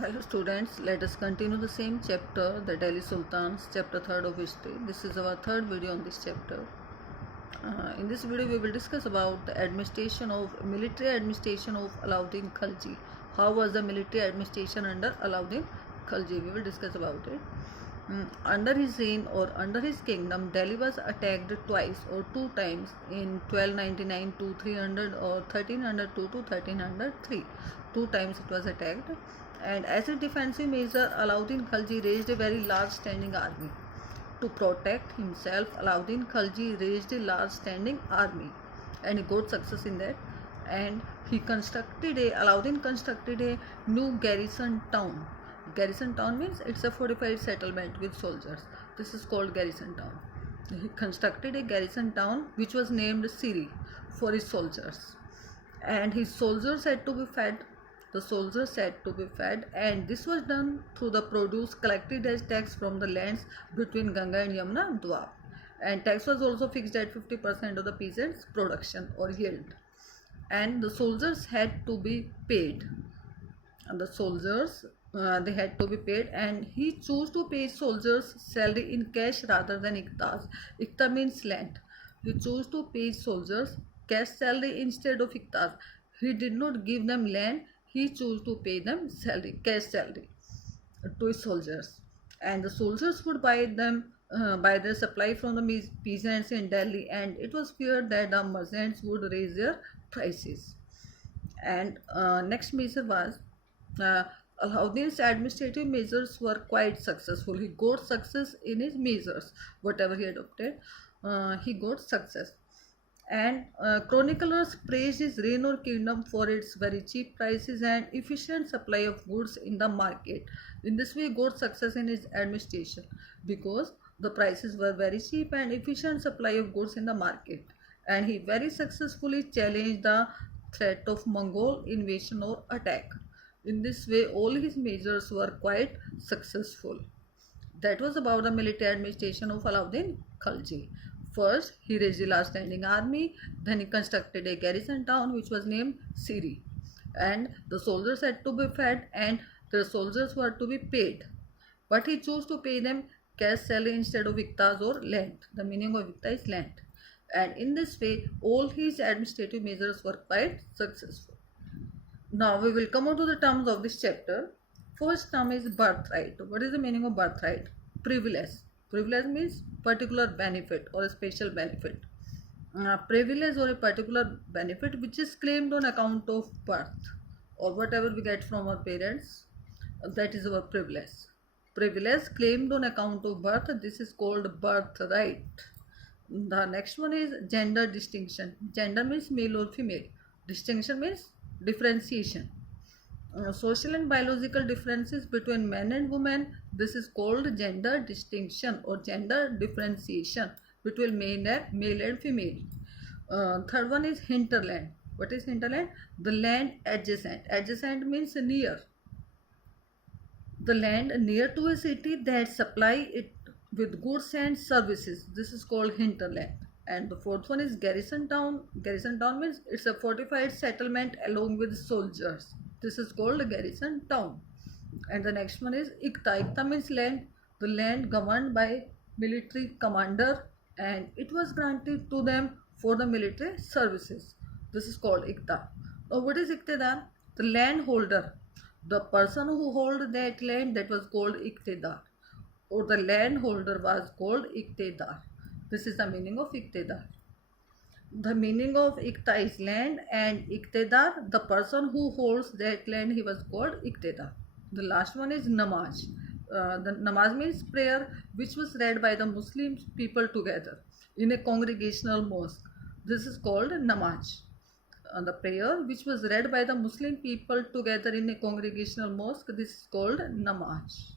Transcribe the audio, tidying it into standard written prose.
Hello students, let us continue the same chapter, the Delhi Sultans, chapter 3rd of history. This is our third video on this chapter. In this video we will discuss about the military administration of Alauddin Khalji. How was the military administration under Alauddin Khalji? We will discuss about it. Under his reign or under his kingdom, Delhi was attacked twice or two times in 1299 to 300 or 1302 to 1303. Two times it was attacked, and as a defensive measure, Alauddin Khalji raised a very large standing army. To protect himself, Alauddin Khalji raised a large standing army, and he got success in that. And Alauddin constructed a new garrison town. Garrison town means it's a fortified settlement with soldiers. This is called garrison town. He constructed a garrison town which was named Siri for his soldiers, and his soldiers had to be fed. The soldiers had to be fed, and this was done through the produce collected as tax from the lands between Ganga and Yamuna Doab. And tax was also fixed at 50% of the peasants' production or yield. And the soldiers had to be paid. And the soldiers they had to be paid, and he chose to pay soldiers salary in cash rather than iktas. Ikta means land. He chose to pay soldiers cash salary instead of iktas. He did not give them land. He chose to pay them salary, cash salary to his soldiers, and the soldiers would buy their supply from the peasants in Delhi, and it was feared that the merchants would raise their prices. And next measure was Alauddin's administrative measures were quite successful. He got success in his measures, whatever he adopted. He got success. And chroniclers praised his reign or kingdom for its very cheap prices and efficient supply of goods in the market. In this way, he got success in his administration because the prices were very cheap and efficient supply of goods in the market. And he very successfully challenged the threat of Mongol invasion or attack. In this way, all his measures were quite successful. That was about the military administration of Alauddin Khalji. First, he raised a large standing army, then he constructed a garrison town which was named Siri, and the soldiers had to be fed and the soldiers were to be paid. But he chose to pay them cash salary instead of iktas or land. The meaning of ikta is land. And in this way, all his administrative measures were quite successful. Now we will come on to the terms of this chapter. First term is birthright. What is the meaning of birthright? Privilege. Privilege means particular benefit or a special benefit. Privilege or a particular benefit which is claimed on account of birth or whatever we get from our parents, that is our privilege. Privilege claimed on account of birth, this is called birthright. The next one is gender distinction. Gender means male or female. Distinction means differentiation. Social and biological differences between men and women, this is called gender distinction or gender differentiation between male and female. Third one is hinterland. What is hinterland? The land adjacent. Adjacent means near. The land near to a city that supply it with goods and services, this is called hinterland. And the fourth one is garrison town. Garrison town means it's a fortified settlement along with soldiers. This is called a garrison town. And the next one is Ikta. Ikta means land. The land governed by military commander, and it was granted to them for the military services. This is called Ikta. Now what is Iktidar? The landholder. The person who hold that land, that was called Iktidar, or the landholder was called Iktidar. This is the meaning of Iktidar. The meaning of Ikta is land, and Iktidar, the person who holds that land, he was called Iktidar. The last one is Namaz. The Namaz means prayer which was read by the Muslim people together in a congregational mosque. This is called Namaz. The prayer which was read by the Muslim people together in a congregational mosque, this is called Namaz.